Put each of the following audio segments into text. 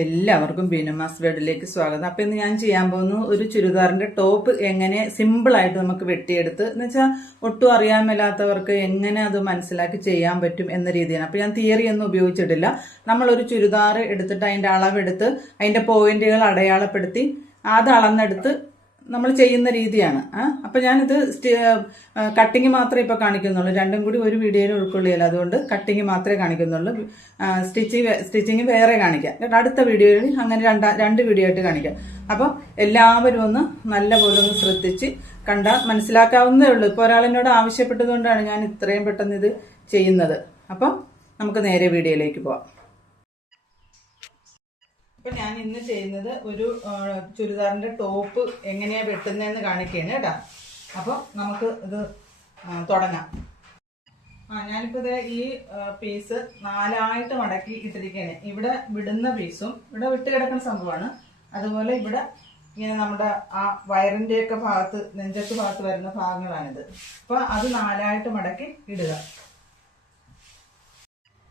എല്ലാവർക്കും ബീനമാസ് വേർഡിലേക്ക് സ്വാഗതം. അപ്പൊ ഇന്ന് ഞാൻ ചെയ്യാൻ പോകുന്നു ഒരു ചുരിദാറിന്റെ ടോപ്പ് എങ്ങനെ സിമ്പിൾ ആയിട്ട് നമുക്ക് വെട്ടിയെടുത്ത് എന്ന് വെച്ചാൽ ഒട്ടും അറിയാൻ മേലാത്തവർക്ക് എങ്ങനെ അത് മനസ്സിലാക്കി ചെയ്യാൻ പറ്റും എന്ന രീതിയാണ്. അപ്പൊ ഞാൻ തിയറി ഒന്നും ഉപയോഗിച്ചിട്ടില്ല. നമ്മളൊരു ചുരിദാർ എടുത്തിട്ട് അതിന്റെ അളവെടുത്ത് അതിന്റെ പോയിന്റുകൾ അടയാളപ്പെടുത്തി അത് അളന്നെടുത്ത് നമ്മൾ ചെയ്യുന്ന രീതിയാണ്. അപ്പൊ ഞാനിത് കട്ടിങ് മാത്രമേ ഇപ്പൊ കാണിക്കുന്നുള്ളൂ. രണ്ടും കൂടി ഒരു വീഡിയോയിൽ ഉൾക്കൊള്ളിയല്ല, അതുകൊണ്ട് കട്ടിങ് മാത്രമേ കാണിക്കുന്നുള്ളൂ. സ്റ്റിച്ചിങ് വേറെ കാണിക്കാം. അടുത്ത വീഡിയോയിൽ അങ്ങനെ രണ്ട് വീഡിയോ ആയിട്ട് കാണിക്കാം. അപ്പം എല്ലാവരും ഒന്ന് നല്ലപോലെ ഒന്ന് ശ്രദ്ധിച്ച് കണ്ടാൽ മനസ്സിലാക്കാവുന്നതേ ഉള്ളൂ. ഇപ്പൊ ഒരാളെന്നോട് ആവശ്യപ്പെട്ടതുകൊണ്ടാണ് ഞാൻ ഇത്രയും പെട്ടെന്ന് ഇത് ചെയ്യുന്നത്. അപ്പം നമുക്ക് നേരെ വീഡിയോയിലേക്ക് പോവാം. ഇപ്പൊ ഞാൻ ഇന്ന് ചെയ്യുന്നത് ഒരു ചുരിദാറിന്റെ ടോപ്പ് എങ്ങനെയാ വെട്ടുന്നതെന്ന് കാണിക്കുകയാണ് കേട്ടോ. അപ്പൊ നമുക്ക് ഇത് തുടങ്ങാം. ഞാനിപ്പോ ഈ പീസ് 4 മടക്കി ഇട്ടിരിക്കുകയാണ്. ഇവിടെ വിടുന്ന പീസും ഇവിടെ വിട്ട് കിടക്കുന്ന സംഭവമാണ്. അതുപോലെ ഇവിടെ ഇങ്ങനെ നമ്മുടെ ആ വയറിന്റെയൊക്കെ ഭാഗത്ത് നെഞ്ചത്ത് ഭാഗത്ത് വരുന്ന ഭാഗങ്ങളാണിത്. അപ്പൊ അത് 4 മടക്കി ഇടുക.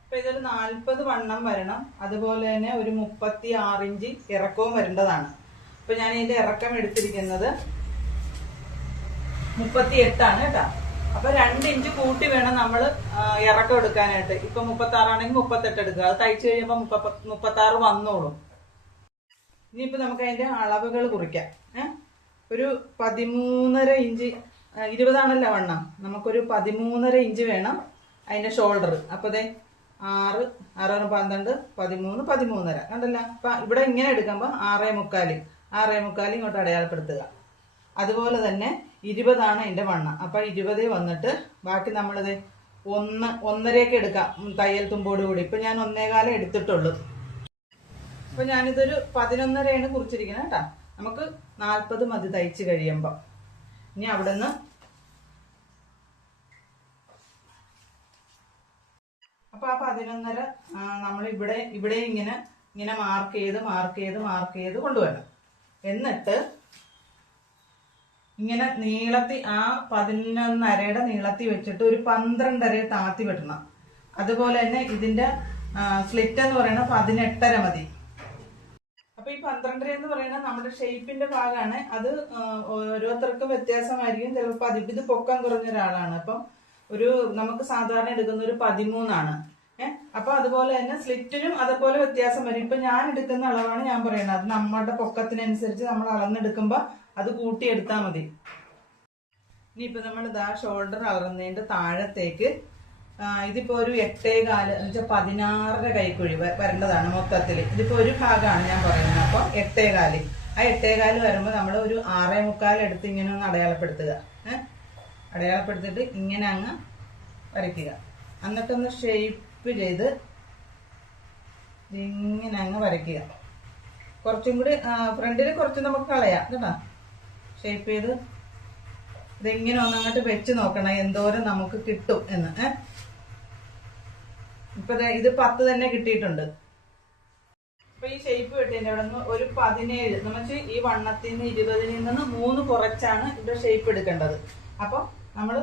അപ്പൊ ഇതൊരു 40 വണ്ണം വരണം. അതുപോലെ തന്നെ ഒരു 36 ഇഞ്ച് ഇറക്കവും വരേണ്ടതാണ്. അപ്പൊ ഞാൻ ഇതിന്റെ ഇറക്കം എടുത്തിരിക്കുന്നത് 38 ആണ് കേട്ടോ. അപ്പൊ 2 ഇഞ്ച് കൂട്ടി വേണം നമ്മൾ ഇറക്കം എടുക്കാനായിട്ട്. ഇപ്പൊ 36 ആണെങ്കിൽ 38 എടുക്കുക. അത് തയ്ച്ചു കഴിയുമ്പോ 36 വന്നോളും. ഇനിയിപ്പോ നമുക്ക് അതിന്റെ അളവുകൾ കുറിക്കാം. ഒരു 13.5 ഇഞ്ച്, 20 ആണല്ലോ വണ്ണം, നമുക്കൊരു 13.5 ഇഞ്ച് വേണം അതിന്റെ ഷോൾഡർ. അപ്പൊ 6, 6, 12, 13, 13.5 കണ്ടല്ല. അപ്പൊ ഇവിടെ ഇങ്ങനെ എടുക്കുമ്പോ 6.25 ഇങ്ങോട്ട് അടയാളപ്പെടുത്തുക. അതുപോലെ തന്നെ 20 ആണ് അതിന്റെ വണ്ണം. അപ്പൊ 20 വന്നിട്ട് ബാക്കി നമ്മളിത് 1.5 എടുക്കാം തയ്യൽ തുമ്പോട് കൂടി. ഇപ്പൊ ഞാൻ 1.25 എടുത്തിട്ടുള്ളൂ. അപ്പൊ ഞാനിതൊരു 11.5 കുറിച്ചിരിക്കുന്നത് കേട്ടാ. നമുക്ക് 40 മതി തയ്ച്ച് കഴിയുമ്പോ. ഇനി അവിടെ നിന്ന് അപ്പൊ ആ 11.5 നമ്മൾ ഇവിടെ ഇങ്ങനെ മാർക്ക് ചെയ്ത് കൊണ്ടുവരണം. എന്നിട്ട് ഇങ്ങനെ നീളത്തി ആ 11.5 നീളത്തി വെച്ചിട്ട് ഒരു 12.5 താത്തി വെട്ടണം. അതുപോലെ തന്നെ ഇതിന്റെ സ്ലിറ്റ് എന്ന് പറയുന്നത് 18.5 മതി. അപ്പൊ ഈ 12.5 എന്ന് പറയുന്നത് നമ്മുടെ ഷേപ്പിന്റെ ഭാഗമാണ്. അത് ഓരോരുത്തർക്കും വ്യത്യാസമായിരിക്കും. ചിലപ്പോൾ ഇത് പൊക്കം കുറഞ്ഞ ഒരാളാണ്. അപ്പം നമുക്ക് സാധാരണ എടുക്കുന്ന ഒരു 13 ആണ്. അപ്പൊ അതുപോലെ തന്നെ സ്ലിറ്റിനും അതുപോലെ വ്യത്യാസം വരും. ഇപ്പൊ ഞാൻ എടുക്കുന്ന അളവാണ് ഞാൻ പറയുന്നത്. അത് നമ്മുടെ പൊക്കത്തിനനുസരിച്ച് നമ്മൾ അളന്നെടുക്കുമ്പോ അത് കൂട്ടിയെടുത്താൽ മതി. ഇനിയിപ്പോ നമ്മൾ ഷോൾഡർ അളന്നതിന്റെ താഴത്തേക്ക് ഇതിപ്പോ ഒരു 8.25 എന്ന് വെച്ചാൽ 16 കൈക്കുഴി വരേണ്ടതാണ് മൊത്തത്തില്. ഇതിപ്പോ ഒരു ഭാഗമാണ് ഞാൻ പറയുന്നത്. അപ്പൊ 8.25 ആ 8.25 വരുമ്പോ നമ്മൾ ഒരു 6.25 എടുത്ത് ഇങ്ങനെ ഒന്ന് അടയാളപ്പെടുത്തുക. അടയാളപ്പെടുത്തിട്ട് ഇങ്ങനെ അങ്ങ് വരയ്ക്കുക. എന്നിട്ടൊന്ന് ഷേപ്പ് ചെയ്ത് ഇങ്ങനെ അങ്ങ് വരയ്ക്കുക. കുറച്ചും കൂടി ഫ്രണ്ടിൽ കുറച്ച് നമുക്ക് കളയാം കേട്ടോ. ഷേപ്പ് ചെയ്ത് ഇതിങ്ങനെ ഒന്നങ്ങോട്ട് വെച്ച് നോക്കണം എന്തോരം നമുക്ക് കിട്ടും എന്ന്. ഇപ്പൊ ഇത് 10 തന്നെ കിട്ടിയിട്ടുണ്ട്. അപ്പൊ ഈ ഷേപ്പ് വെട്ടിന്റെ അവിടെ നിന്ന് ഒരു 17 നമുക്ക് ഈ വണ്ണത്തിൽ നിന്ന് 20 നിന്ന് 3 കുറച്ചാണ് ഇവിടെ ഷേപ്പ് എടുക്കേണ്ടത്. അപ്പൊ നമ്മൾ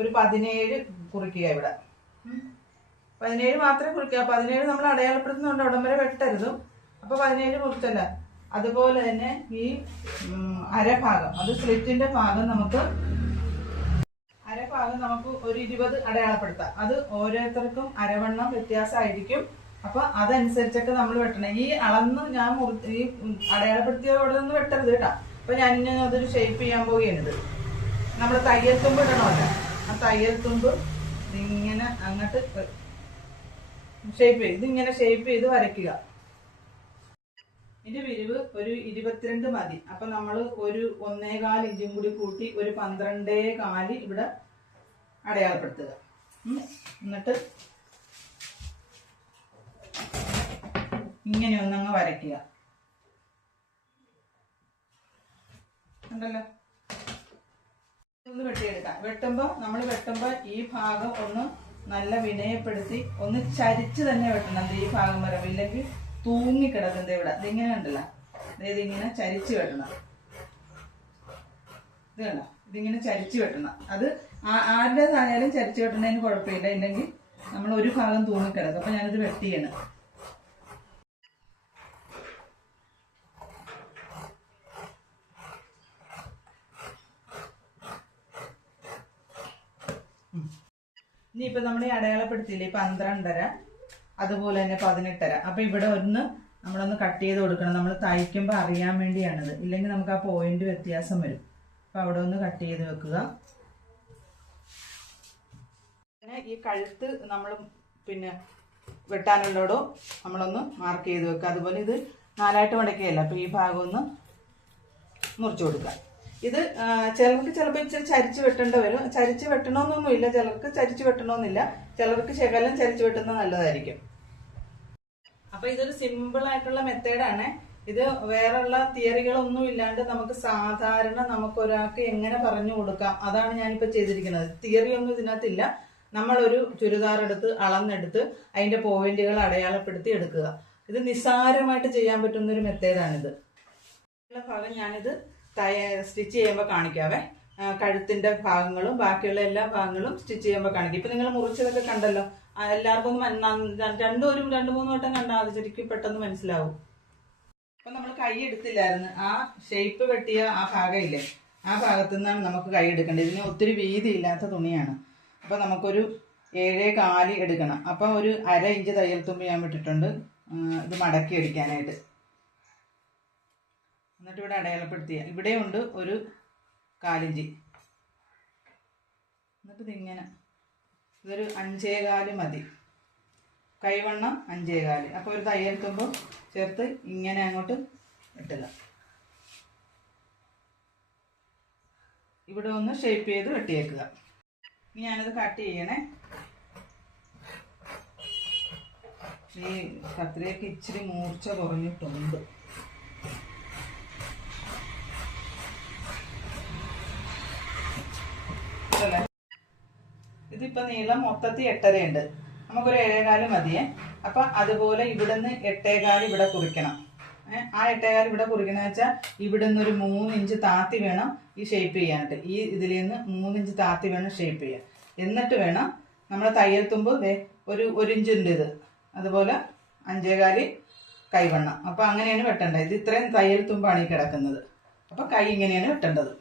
ഒരു 17 കുറിക്കുക. ഇവിടെ 17 മാത്രമേ കുറിക്കുക. 17 നമ്മൾ അടയാളപ്പെടുത്തുന്നുണ്ട്. അവിടം വരെ വെട്ടരുതും. അപ്പൊ 17 കുറിച്ചല്ല. അതുപോലെ തന്നെ ഈ അരഭാഗം, അത് സ്ലിറ്റിന്റെ ഭാഗം നമുക്ക് ഒരു 20 അടയാളപ്പെടുത്താം. അത് ഓരോരുത്തർക്കും അരവണ്ണം വ്യത്യാസമായിരിക്കും. അപ്പൊ അതനുസരിച്ചൊക്കെ നമ്മൾ വെട്ടണം. ഈ അളന്ന് ഞാൻ ഈ അടയാളപ്പെടുത്തിയ അവിടെ നിന്ന് വെട്ടരുത് കേട്ടോ. അപ്പൊ ഞാൻ അതൊരു ഷേപ്പ് ചെയ്യാൻ പോവുകയാണിത്. നമ്മുടെ തയ്യൽ തുമ്പ് ഇടണമല്ലോ. ആ തയ്യൽ തുമ്പ് ഇങ്ങനെ അങ്ങോട്ട് ഇതിങ്ങനെ ഷേപ്പ് ചെയ്ത് വരയ്ക്കുക. ഇതിന്റെ വിരിവ് ഒരു 22 മതി. അപ്പൊ നമ്മൾ ഒരു 1.25 ഇഞ്ചും കൂടി കൂട്ടി ഒരു 12.25 ഇവിടെ അടയാളപ്പെടുത്തുക. എന്നിട്ട് ഇങ്ങനെ ഒന്നങ്ങ് വരയ്ക്കുക. ഉണ്ടല്ലോ. ഒന്ന് വെട്ടിയെടുക്കാം. നമ്മൾ വെട്ടുമ്പോ ഈ ഭാഗം ഒന്ന് നല്ല വിനയപ്പെടുത്തി ഒന്ന് ചരിച്ച് തന്നെ വെട്ടണം. ഈ ഭാഗം വരെ ഇല്ലെങ്കിൽ തൂങ്ങിക്കിടക്കുന്നത് ഇവിടെ ഇതിങ്ങനെ ഉണ്ടല്ലോ. അതായത് ഇങ്ങനെ ചരിച്ച് വെട്ടണം. ഇത് കണ്ടോ, ഇതിങ്ങനെ ചരിച്ച് വെട്ടണം. അത് ആരുടേതായാലും ചരിച്ച് വെട്ടണതിന് കുഴപ്പമില്ല. ഇല്ലെങ്കിൽ നമ്മൾ ഒരു ഭാഗം തൂങ്ങിക്കിടക്കും. അപ്പൊ ഞാനിത് വെട്ടിയാണ്. ഇനിയിപ്പോൾ നമ്മൾ ഈ അടയാളപ്പെടുത്തിയില്ലേ 12.5 അതുപോലെ തന്നെ 18.5. അപ്പം ഇവിടെ നമ്മളൊന്ന് കട്ട് ചെയ്ത് കൊടുക്കണം. നമ്മൾ തയ്ക്കുമ്പോൾ അറിയാൻ വേണ്ടിയാണിത്, ഇല്ലെങ്കിൽ നമുക്ക് ആ പോയിന്റ് വ്യത്യാസം വരും. അപ്പം അവിടെ ഒന്ന് കട്ട് ചെയ്ത് വെക്കുക. പിന്നെ ഈ കഴുത്ത് നമ്മൾ പിന്നെ വെട്ടാനുള്ളതോ നമ്മളൊന്ന് മാർക്ക് ചെയ്ത് വെക്കുക. അതുപോലെ ഇത് 4ആയിട്ട് മടക്കുകയല്ല, അപ്പോൾ ഈ ഭാഗം ഒന്ന് മുറിച്ചു കൊടുക്കുക. ഇത് ചിലർക്ക് ചിലപ്പോൾ ഇച്ചിരി ചരിച്ച് വെട്ടേണ്ടി വരും. ചരിച്ച് വെട്ടണമെന്നൊന്നുമില്ല, ചിലർക്ക് ചരിച്ച് വെട്ടണമെന്നില്ല, ചിലർക്ക് ശകലം ചരിച്ച് വെട്ടുന്നത് നല്ലതായിരിക്കും. അപ്പൊ ഇതൊരു സിമ്പിൾ ആയിട്ടുള്ള മെത്തേഡാണ്. ഇത് വേറെയുള്ള തിയറികളൊന്നും ഇല്ലാണ്ട് നമുക്ക് സാധാരണ നമുക്കൊരാൾക്ക് എങ്ങനെ പറഞ്ഞു കൊടുക്കാം, അതാണ് ഞാനിപ്പോൾ ചെയ്തിരിക്കുന്നത്. തിയറി ഒന്നും ഇതിനകത്തില്ല. നമ്മളൊരു ചുരിദാർ എടുത്ത് അളന്നെടുത്ത് അതിന്റെ പോയിന്റുകൾ അടയാളപ്പെടുത്തി എടുക്കുക. ഇത് നിസ്സാരമായിട്ട് ചെയ്യാൻ പറ്റുന്ന ഒരു മെത്തേഡാണിത്. ഭാഗം ഞാനിത് സ്റ്റിച്ച് ചെയ്യുമ്പോൾ കാണിക്കാവേ. കഴുത്തിന്റെ ഭാഗങ്ങളും ബാക്കിയുള്ള എല്ലാ ഭാഗങ്ങളും സ്റ്റിച്ച് ചെയ്യുമ്പോൾ കാണിക്കും. ഇപ്പൊ നിങ്ങൾ മുറിച്ചതൊക്കെ കണ്ടല്ലോ, എല്ലാവർക്കും ഒരു 2-3 വട്ടം കണ്ടാൽ അത് ശരിക്കും പെട്ടെന്ന് മനസ്സിലാവും. അപ്പൊ നമ്മൾ കൈ എടുത്തില്ലായിരുന്നു, ആ ഷേപ്പ് വെട്ടിയ ആ ഭാഗമില്ലേ, ആ ഭാഗത്തു നിന്നാണ് നമുക്ക് കൈ എടുക്കേണ്ടത്. ഇതിന് ഒത്തിരി വീതി ഇല്ലാത്ത തുണിയാണ്. അപ്പൊ നമുക്കൊരു 7.25 എടുക്കണം. അപ്പൊ ഒരു 1/2 ഇഞ്ച് തയ്യൽ തുമ്പ് ഞാൻ വിട്ടിട്ടുണ്ട് ഇത് മടക്കി അടിക്കാനായിട്ട്. എന്നിട്ട് ഇവിടെ അടയാളപ്പെടുത്തിയ ഇവിടെ ഉണ്ട് ഒരു 1/4 ഇഞ്ച്. എന്നിട്ട് ഇതിങ്ങനെ ഇതൊരു 5.25 മതി, കൈവണ്ണം 5.25. അപ്പോൾ ഒരു തയ്യൽ തുമ്പ് ചേർത്ത് ഇങ്ങനെ അങ്ങോട്ട് ഇട്ടുക. ഇവിടെ ഒന്ന് ഷേപ്പ് ചെയ്ത് വെട്ടിയേക്കുക. ഇനി ഞാനത് കട്ട് ചെയ്യണേ. ഈ കത്രിയൊക്കെ ഇച്ചിരി മൂർച്ച കുറഞ്ഞിട്ടുണ്ട്. ഇതിപ്പോ നീളം മൊത്തത്തിൽ 8.5 ഉണ്ട്. നമുക്കൊരു 7.25 മതിയേ. അപ്പൊ അതുപോലെ ഇവിടുന്ന് 8.25 ഇവിടെ കുറിക്കണം. ആ 8.25 ഇവിടെ കുറിക്കണമെന്ന് വെച്ചാൽ ഇവിടുന്ന് ഒരു 3 ഇഞ്ച് താത്തി വേണം ഈ ഷേപ്പ് ചെയ്യാനായിട്ട്. ഈ ഇതിൽ നിന്ന് 3 ഇഞ്ച് താത്തി വേണം ഷേപ്പ് ചെയ്യാൻ. എന്നിട്ട് വേണം നമ്മുടെ തയ്യൽ തുമ്പ് ഒരു 1 ഇഞ്ചിൻ്റെ ഇത്, അതുപോലെ 5.25 കൈവണ്ണം. അപ്പൊ അങ്ങനെയാണ് വെട്ടേണ്ടത്. ഇത് ഇത്രയും തയ്യൽ തുമ്പാണ് ഈ കിടക്കുന്നത്. അപ്പൊ കൈ ഇങ്ങനെയാണ് വെട്ടേണ്ടത്.